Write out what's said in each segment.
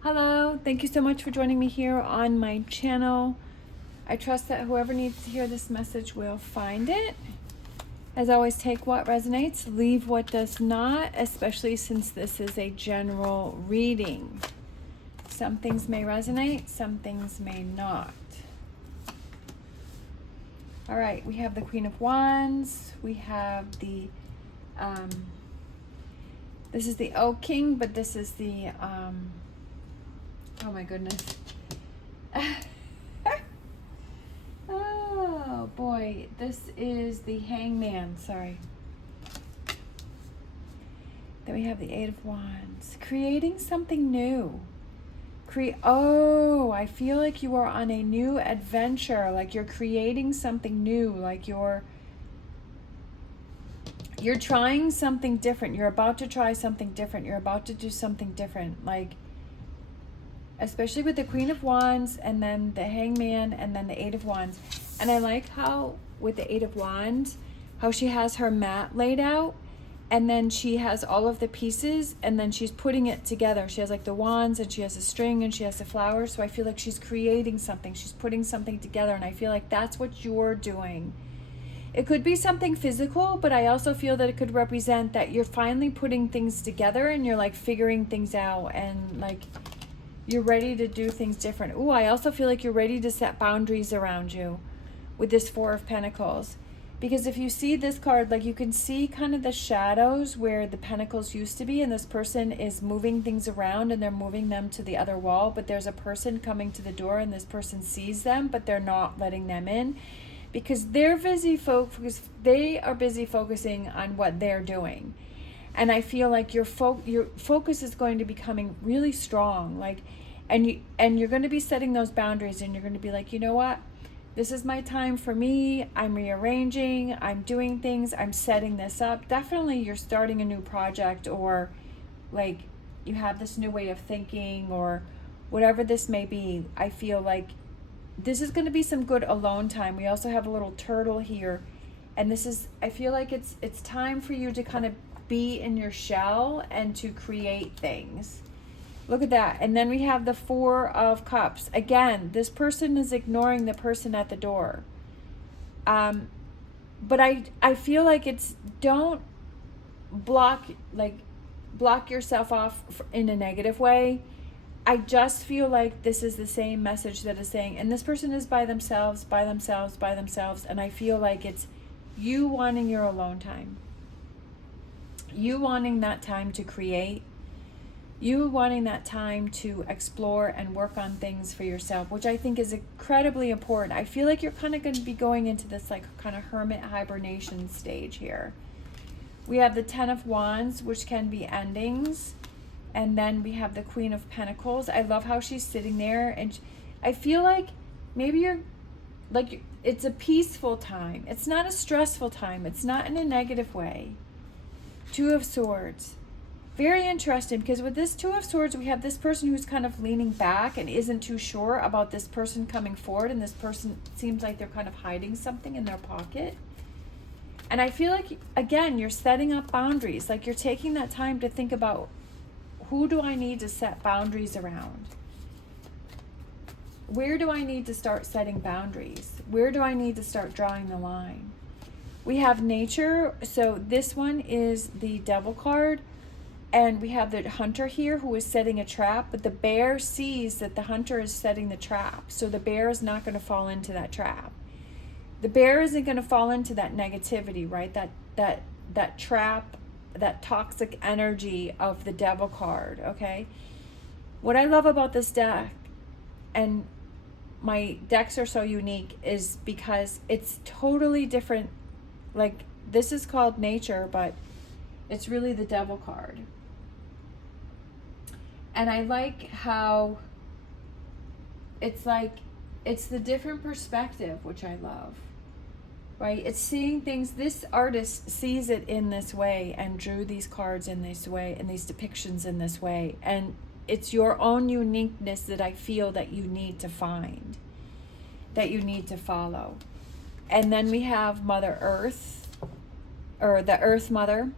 Hello, thank you so much for joining me here on my channel. I trust that whoever needs to hear this message will find it. As always, take what resonates, leave what does not, especially since this is a general reading. Some things may resonate, some things may not. All right, we have the Queen of Wands. We have the, this is the Oak King, but this is the, oh my goodness. Oh boy, this is the Hangman, sorry. Then we have the Eight of Wands. Creating something new. I feel like you are on a new adventure, like you're creating something new, like you're trying something different. You're about to try something different. You're about to do something different, like especially with the Queen of Wands and then the Hangman and then the Eight of Wands. And I like how with the Eight of Wands, how she has her mat laid out and then she has all of the pieces and then she's putting it together. She has like the wands and she has a string and she has the flowers. So I feel like she's creating something. She's putting something together and I feel like that's what you're doing. It could be something physical, but I also feel that it could represent that you're finally putting things together and you're like figuring things out and like you're ready to do things different. Ooh, I also feel like you're ready to set boundaries around you with this Four of Pentacles. Because if you see this card, like you can see kind of the shadows where the pentacles used to be, and this person is moving things around and they're moving them to the other wall, but there's a person coming to the door and this person sees them, but they're not letting them in because they're busy they are busy focusing on what they're doing. And I feel like your focus is going to be becoming really strong, like, and you're going to be setting those boundaries, and you're going to be like, you know what? This is my time for me. I'm rearranging. I'm doing things. I'm setting this up. Definitely, you're starting a new project, or like you have this new way of thinking, or whatever this may be. I feel like this is going to be some good alone time. We also have a little turtle here, and this is. I feel like it's time for you to kind of be in your shell and to create things. Look at that. And then we have the Four of Cups. Again, this person is ignoring the person at the door. But I feel like it's, don't block yourself off in a negative way. I just feel like this is the same message that is saying, and this person is by themselves, and I feel like it's you wanting your alone time. You wanting that time to create. You wanting that time to explore and work on things for yourself, which I think is incredibly important. I feel like you're kind of going to be going into this like kind of hermit hibernation stage here. We have the Ten of Wands, which can be endings. And then we have the Queen of Pentacles. I love how she's sitting there. And I feel like maybe you're like, it's a peaceful time. It's not a stressful time. It's not in a negative way. Two of Swords. Very interesting, because with this Two of Swords, we have this person who's kind of leaning back and isn't too sure about this person coming forward, and this person seems like they're kind of hiding something in their pocket. And I feel like, again, you're setting up boundaries. Like you're taking that time to think about, who do I need to set boundaries around? Where do I need to start setting boundaries? Where do I need to start drawing the line? We have nature. So this one is the Devil card. And we have the hunter here who is setting a trap, but the bear sees that the hunter is setting the trap. So the bear is not going to fall into that trap. The bear isn't going to fall into that negativity, right? That trap, that toxic energy of the Devil card, okay? What I love about this deck, and my decks are so unique, is because it's totally different. Like this is called nature, but it's really the Devil card. And I like how it's like, it's the different perspective, which I love, right? It's seeing things, this artist sees it in this way and drew these cards in this way and these depictions in this way. And it's your own uniqueness that I feel that you need to find, that you need to follow. And then we have Mother Earth, or the Earth Mother,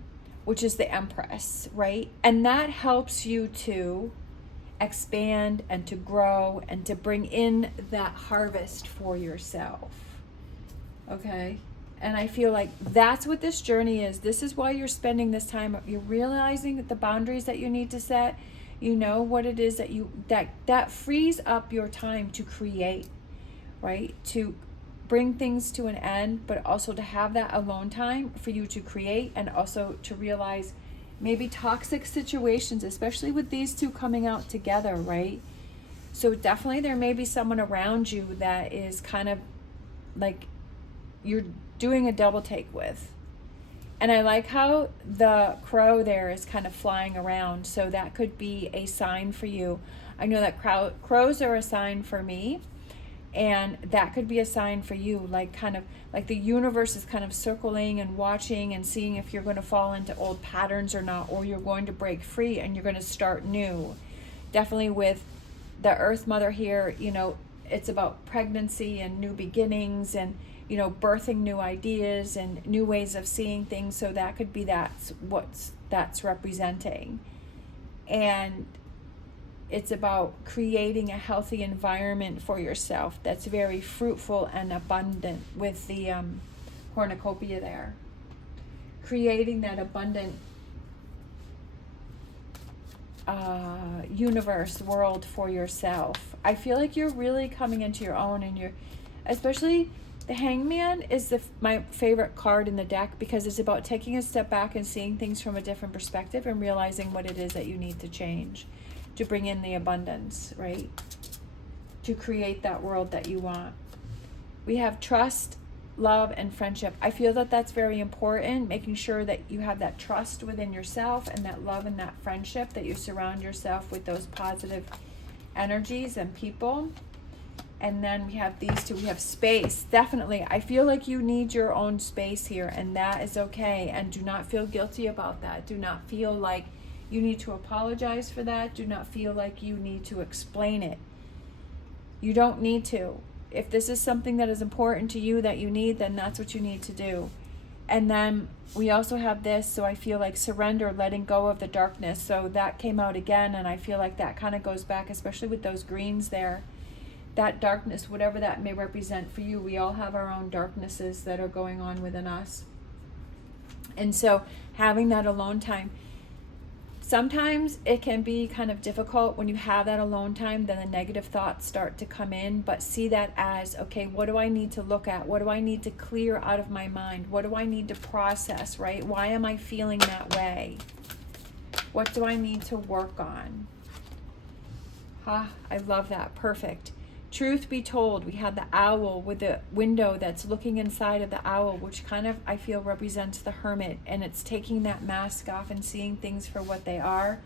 which is the Empress, right? And that helps you to expand and to grow and to bring in that harvest for yourself. Okay? And I feel like that's what this journey is. This is why you're spending this time. You're realizing the boundaries that you need to set. You know what it is that frees up your time to create, right? To bring things to an end, but also to have that alone time for you to create, and also to realize maybe toxic situations, especially with these two coming out together, right? So definitely there may be someone around you that is kind of like you're doing a double take with. And I like how the crow there is kind of flying around. So that could be a sign for you. I know that crows are a sign for me. And that could be a sign for you. Like kind of like the universe is kind of circling and watching and seeing if you're going to fall into old patterns or not. Or you're going to break free and you're going to start new. Definitely with the Earth Mother here, you know, it's about pregnancy and new beginnings and, you know, birthing new ideas and new ways of seeing things. So that could be that's representing. And it's about creating a healthy environment for yourself that's very fruitful and abundant with the cornucopia there. Creating that abundant universe, world for yourself. I feel like you're really coming into your own, and you're, especially the Hangman is my favorite card in the deck, because it's about taking a step back and seeing things from a different perspective and realizing what it is that you need to change to bring in the abundance, right? To create that world that you want. We have trust, love, and friendship. I feel that that's very important, making sure that you have that trust within yourself and that love and that friendship, that you surround yourself with those positive energies and people. And then we have these two. We have space. Definitely. I feel like you need your own space here, and that is okay. And do not feel guilty about that. Do not feel like you need to apologize for that. Do not feel like you need to explain it. You don't need to. If this is something that is important to you that you need, then that's what you need to do. And then we also have this, so I feel like surrender, letting go of the darkness. So that came out again, and I feel like that kind of goes back, especially with those greens there. That darkness, whatever that may represent for you, we all have our own darknesses that are going on within us. And so having that alone time, sometimes it can be kind of difficult when you have that alone time, then the negative thoughts start to come in, but see that as, okay, what do I need to look at? What do I need to clear out of my mind? What do I need to process, right? Why am I feeling that way? What do I need to work on? I love that. Perfect. Truth be told, we had the owl with the window that's looking inside of the owl, which kind of, I feel, represents the hermit, and it's taking that mask off and seeing things for what they are.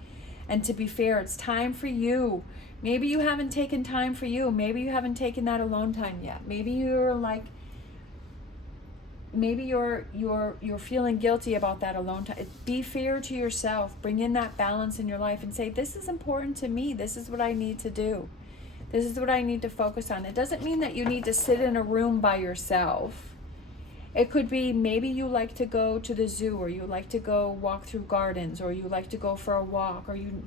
And to be fair, it's time for you. Maybe you haven't taken time for you. Maybe you haven't taken that alone time yet. Maybe you're like, maybe you're feeling guilty about that alone time. Be fair to yourself. Bring in that balance in your life and say, this is important to me. This is what I need to do. This is what I need to focus on. It doesn't mean that you need to sit in a room by yourself. It could be maybe you like to go to the zoo, or you like to go walk through gardens, or you like to go for a walk, or you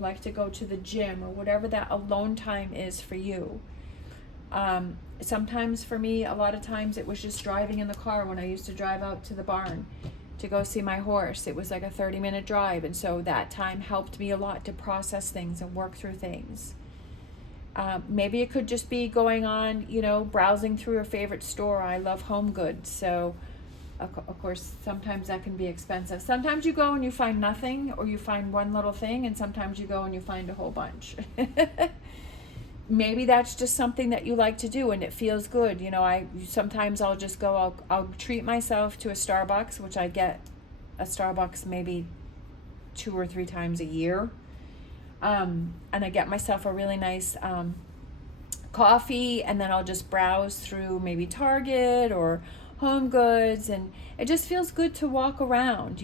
like to go to the gym, or whatever that alone time is for you. Sometimes for me, a lot of times it was just driving in the car when I used to drive out to the barn to go see my horse. It was like a 30-minute drive, and so that time helped me a lot to process things and work through things. Maybe it could just be going on, browsing through your favorite store. I love home goods, so of course sometimes that can be expensive. Sometimes you go and you find nothing, or you find one little thing, and sometimes you go and you find a whole bunch. Maybe that's just something that you like to do and it feels good. Sometimes I'll just go, I'll treat myself to a Starbucks, which I get a Starbucks maybe 2 or 3 times a year. And I get myself a really nice coffee, and then I'll just browse through maybe Target or Home Goods, and it just feels good to walk around,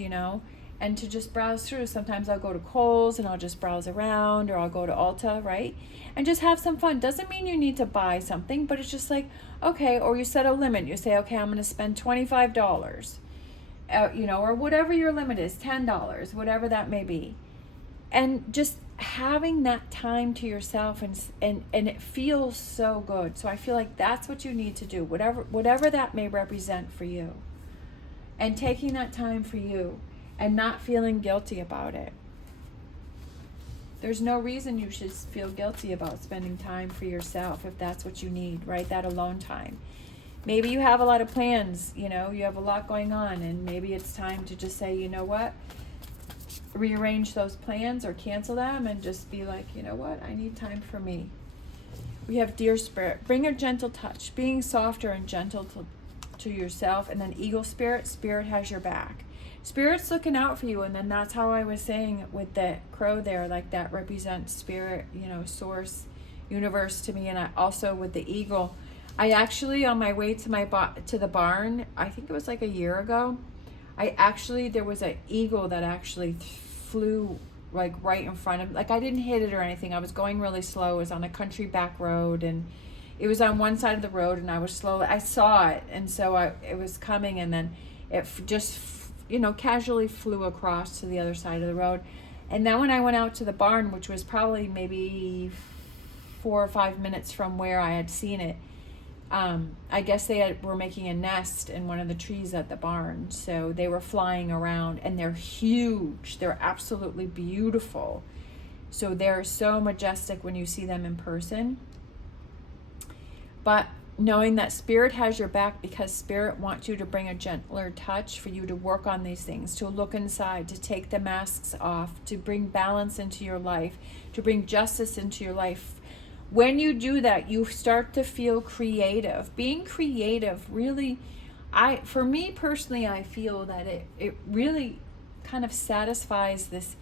and to just browse through. Sometimes I'll go to Kohl's and I'll just browse around, or I'll go to Ulta, right? And just have some fun. Doesn't mean you need to buy something, but it's just like, okay, or you set a limit. You say, okay, I'm going to spend $25, or whatever your limit is, $10, whatever that may be. And just having that time to yourself, and it feels so good. So I feel like that's what you need to do, whatever that may represent for you. And taking that time for you and not feeling guilty about it. There's no reason you should feel guilty about spending time for yourself if that's what you need, right? That alone time. Maybe you have a lot of plans, you have a lot going on, and maybe it's time to just say, you know what? Rearrange those plans or cancel them and just be like, you know what? I need time for me. We have Dear Spirit. Bring a gentle touch, being softer and gentle to yourself. And then Eagle Spirit. Spirit has your back. Spirit's looking out for you. And then that's how I was saying with the crow there, like that represents spirit, source, universe to me. And I also with the eagle, I actually, on my way to the barn, I think it was like a year ago, there was an eagle that actually flew like right in front of, like I didn't hit it or anything. I was going really slow. It was on a country back road, and it was on one side of the road, and I was slow. I saw it, and so it was coming, and then it just, casually flew across to the other side of the road. And then when I went out to the barn, which was probably maybe 4 or 5 minutes from where I had seen it, I guess they were making a nest in one of the trees at the barn. So they were flying around, and they're huge. They're absolutely beautiful. So they're so majestic when you see them in person. But knowing that Spirit has your back, because Spirit wants you to bring a gentler touch, for you to work on these things, to look inside, to take the masks off, to bring balance into your life, to bring justice into your life. When you do that, you start to feel creative. Being creative really, for me personally, I feel that it really kind of satisfies this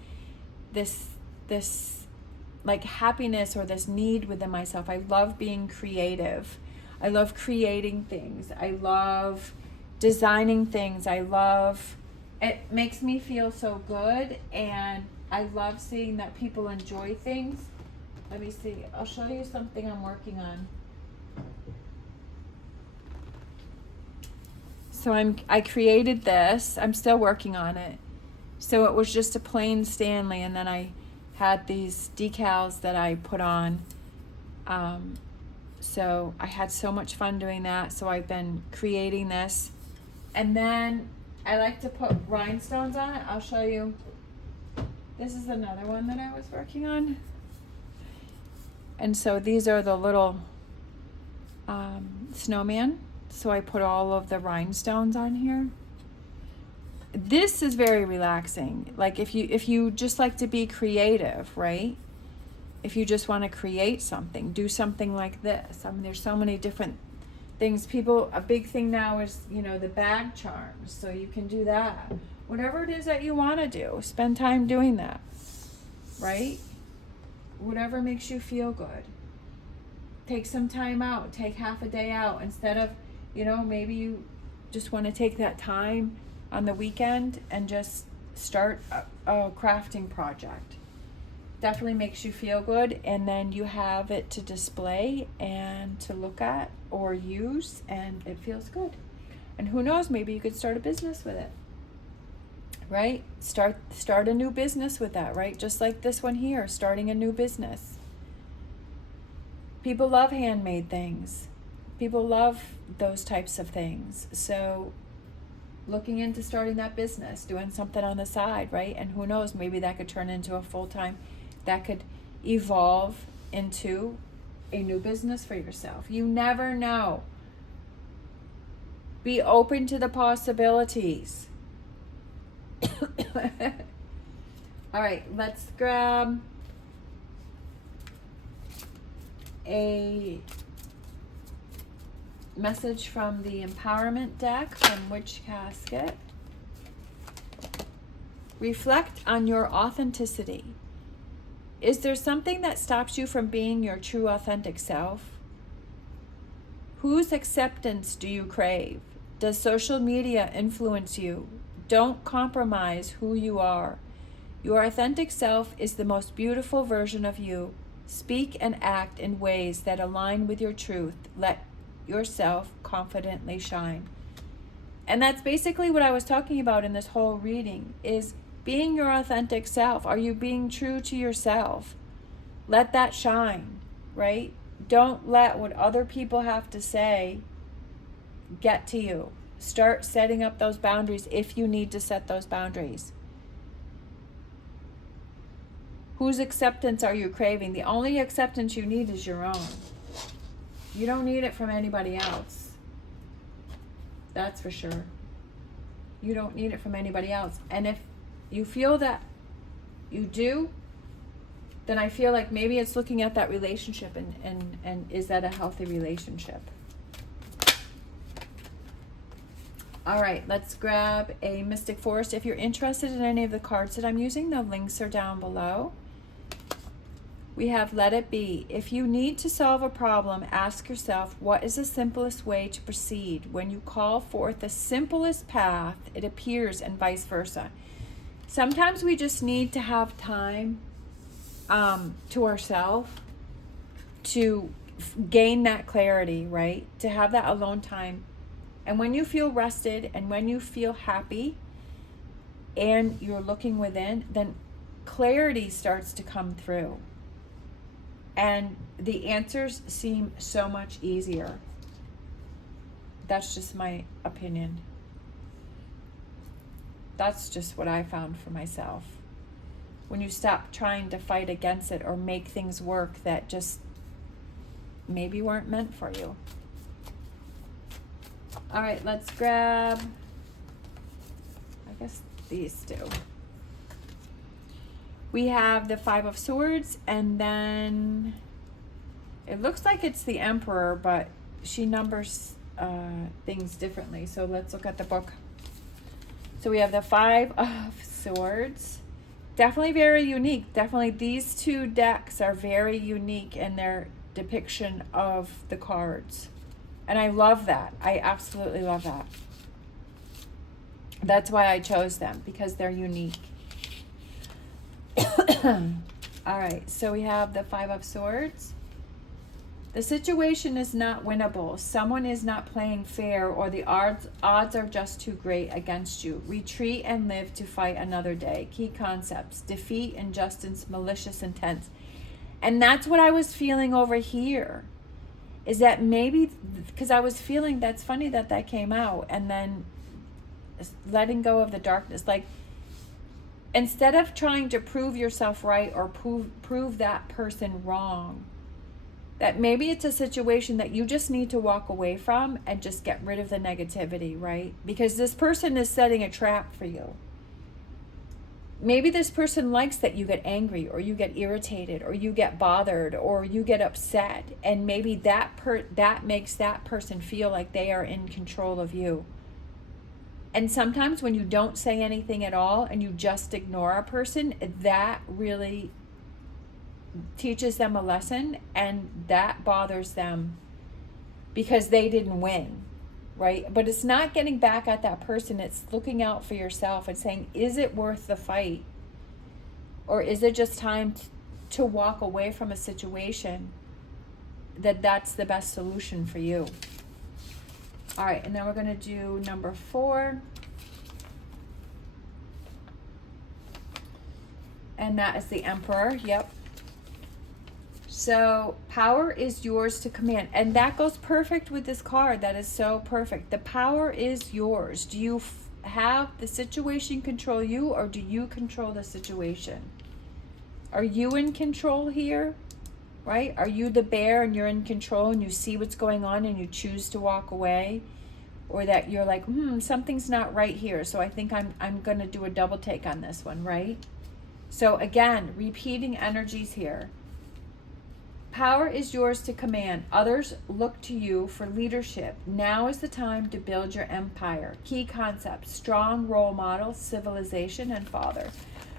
like happiness or this need within myself. I love being creative. I love creating things. I love designing things. It makes me feel so good, and I love seeing that people enjoy things. Let me see. I'll show you something I'm working on. So I created this. I'm still working on it. So it was just a plain Stanley, and then I had these decals that I put on. So I had so much fun doing that. So I've been creating this. And then I like to put rhinestones on it. I'll show you. This is another one that I was working on. And so these are the little snowman. So I put all of the rhinestones on here. This is very relaxing. Like if you just like to be creative, right? If you just want to create something, do something like this. I mean, there's so many different things. A big thing now is, the bag charms. So you can do that. Whatever it is that you want to do, spend time doing that, right? Whatever makes you feel good. Take some time out. Take half a day out instead of, maybe you just want to take that time on the weekend and just start a crafting project. Definitely makes you feel good, and then you have it to display and to look at or use, and it feels good. And who knows, maybe you could start a business with it, right? Start a new business with that, right? Just like this one here, starting a new business. People love handmade things. People love those types of things. So looking into starting that business, doing something on the side, right? And who knows, maybe that could turn into a full-time, that could evolve into a new business for yourself. You never know. Be open to the possibilities. All right, let's grab a message from the Empowerment deck from Witch Casket. Reflect on your authenticity. Is there something that stops you from being your true authentic self? Whose acceptance do you crave? Does social media influence you? Don't compromise who you are. Your authentic self is the most beautiful version of you. Speak and act in ways that align with your truth. Let yourself confidently shine. And that's basically what I was talking about in this whole reading, is Being your authentic self. Are you being true to yourself? Let that shine, right? Don't let what other people have to say get to you. Start setting up those boundaries if you need to set those boundaries. Whose acceptance are you craving? The only acceptance you need is your own. You don't need it from anybody else. That's for sure. You don't need it from anybody else. And if you feel that you do, then I feel like maybe it's looking at that relationship and is that a healthy relationship? All right, let's grab a Mystic Forest. If you're interested in any of the cards that I'm using, the links are down below. We have Let It Be. If you need to solve a problem, ask yourself, what is the simplest way to proceed? When you call forth the simplest path, it appears, and vice versa. Sometimes we just need to have time to ourselves to gain that clarity, right? To have that alone time. And when you feel rested and when you feel happy and you're looking within, then clarity starts to come through. And the answers seem so much easier. That's just my opinion. That's just what I found for myself. When you stop trying to fight against it or make things work that just maybe weren't meant for you. All right, let's grab, I guess these two. We have the Five of Swords, and then it looks like it's the Emperor, but she numbers things differently. So let's look at the book. So we have the Five of Swords. Definitely very unique. Definitely these two decks are very unique in their depiction of the cards. And I love that. I absolutely love that. That's why I chose them, because they're unique. All right, so we have the Five of Swords. The situation is not winnable. Someone is not playing fair, or the odds are just too great against you. Retreat and live to fight another day. Key concepts: defeat, injustice, malicious intent. And that's what I was feeling over here. Is that maybe, because I was feeling, that's funny that came out, and then letting go of the darkness. Like, instead of trying to prove yourself right or prove that person wrong, that maybe it's a situation that you just need to walk away from and just get rid of the negativity, right? Because this person is setting a trap for you. Maybe this person likes that you get angry, or you get irritated, or you get bothered, or you get upset, and maybe that makes that person feel like they are in control of you. And sometimes when you don't say anything at all and you just ignore a person, that really teaches them a lesson, and that bothers them because they didn't win, right? But it's not getting back at that person. It's looking out for yourself and saying, is it worth the fight? Or is it just time to walk away from a situation that's the best solution for you? All right, and then we're going to do number 4. And that is the Emperor. Yep. So power is yours to command. And that goes perfect with this card. That is so perfect. The power is yours. Do you have the situation control you, or do you control the situation? Are you in control here? Right? Are you the bear and you're in control and you see what's going on and you choose to walk away? Or that you're like, something's not right here, so I think I'm going to do a double take on this one, right? So again, repeating energies here. Power is yours to command. Others look to you for leadership. Now is the time to build your empire. Key concepts: strong role model, civilization, and father.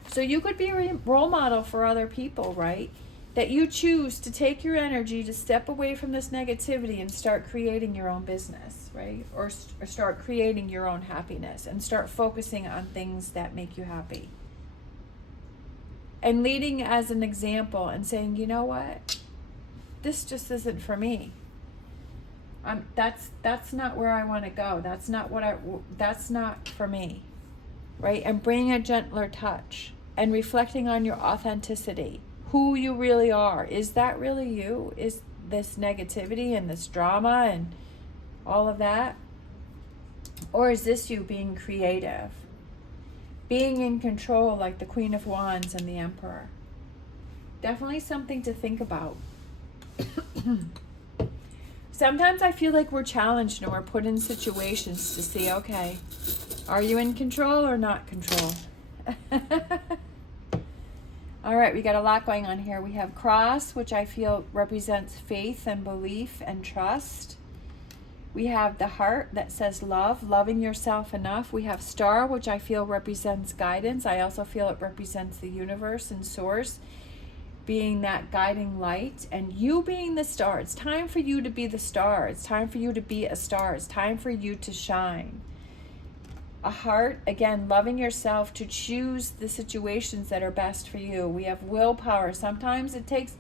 So you could be a role model for other people, right? That you choose to take your energy to step away from this negativity and start creating your own business, right? Or start creating your own happiness and start focusing on things that make you happy. And leading as an example and saying, you know what? This just isn't for me. That's not where I want to go. That's not for me. right? And bringing a gentler touch and reflecting on your authenticity, who you really are. Is that really you? Is this negativity and this drama and all of that? Or is this you being creative? Being in control like the Queen of Wands and the Emperor? Definitely something to think about. Sometimes I feel like we're challenged and we're put in situations to see, okay, are you in control or not control? All right, we got a lot going on here. We have Cross, which I feel represents faith and belief and trust. We have the Heart that says love, loving yourself enough. We have Star, which I feel represents guidance. I also feel it represents the universe and source, being that guiding light, and you being the star. It's time for you to be the star. It's time for you to be a star. It's time for you to shine. A Heart, again, loving yourself, to choose the situations that are best for you. We have willpower. Sometimes it takes,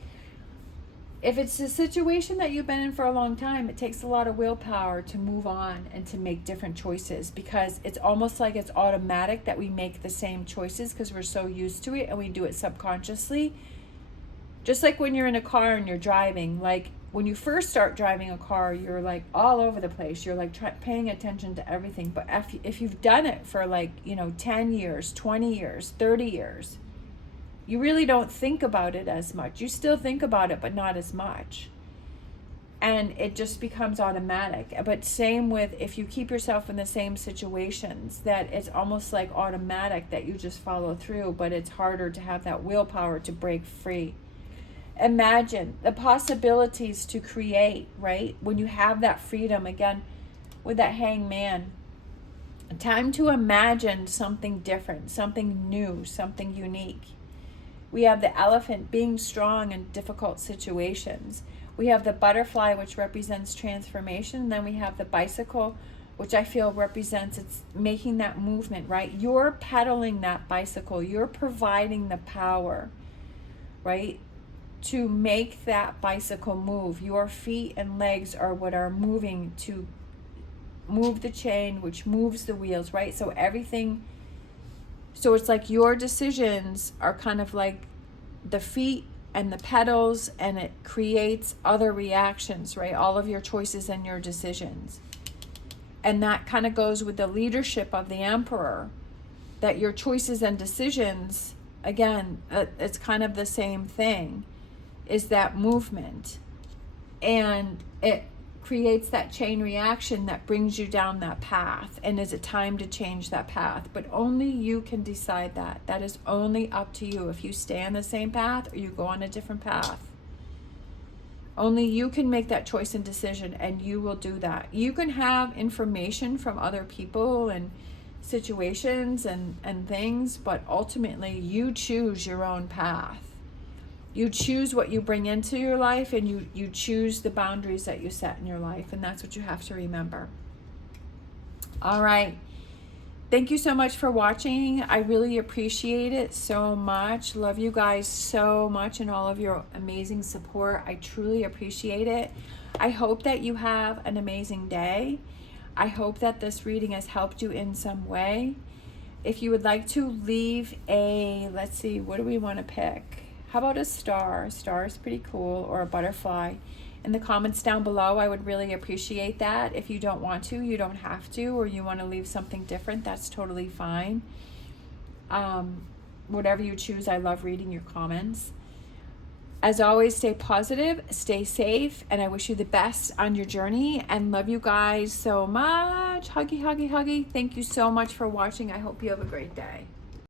if it's a situation that you've been in for a long time, it takes a lot of willpower to move on and to make different choices, because it's almost like it's automatic that we make the same choices because we're so used to it and we do it subconsciously. Just like when you're in a car and you're driving, like when you first start driving a car, you're like all over the place. You're like paying attention to everything. But if you've done it for 10 years, 20 years, 30 years, you really don't think about it as much. You still think about it, but not as much. And it just becomes automatic. But same with if you keep yourself in the same situations, that it's almost like automatic that you just follow through, but it's harder to have that willpower to break free. Imagine the possibilities to create, right? When you have that freedom, again, with that Hangman, time to imagine something different, something new, something unique. We have the Elephant, being strong in difficult situations. We have the Butterfly, which represents transformation. And then we have the Bicycle, which I feel represents, it's making that movement, right? You're pedaling that bicycle. You're providing the power, right, to make that bicycle move. Your feet and legs are what are moving to move the chain, which moves the wheels, right? So everything, so it's like your decisions are kind of like the feet and the pedals, and it creates other reactions, right? All of your choices and your decisions. And that kind of goes with the leadership of the Emperor, that your choices and decisions, again, it's kind of the same thing, is that movement, and it creates that chain reaction that brings you down that path. And is it time to change that path? But only you can decide that. That is only up to you, if you stay on the same path or you go on a different path. Only you can make that choice and decision, and you will do that. You can have information from other people and situations and things, but ultimately you choose your own path. You choose what you bring into your life, and you choose the boundaries that you set in your life. And that's what you have to remember. All right. Thank you so much for watching. I really appreciate it so much. Love you guys so much and all of your amazing support. I truly appreciate it. I hope that you have an amazing day. I hope that this reading has helped you in some way. If you would like to leave a, let's see, what do we want to pick? How about a star? A star is pretty cool, or a butterfly. In the comments down below, I would really appreciate that. If you don't want to, you don't have to, or you want to leave something different, that's totally fine. Whatever you choose, I love reading your comments. As always, stay positive, stay safe, and I wish you the best on your journey, and love you guys so much. Huggy, huggy, huggy. Thank you so much for watching. I hope you have a great day.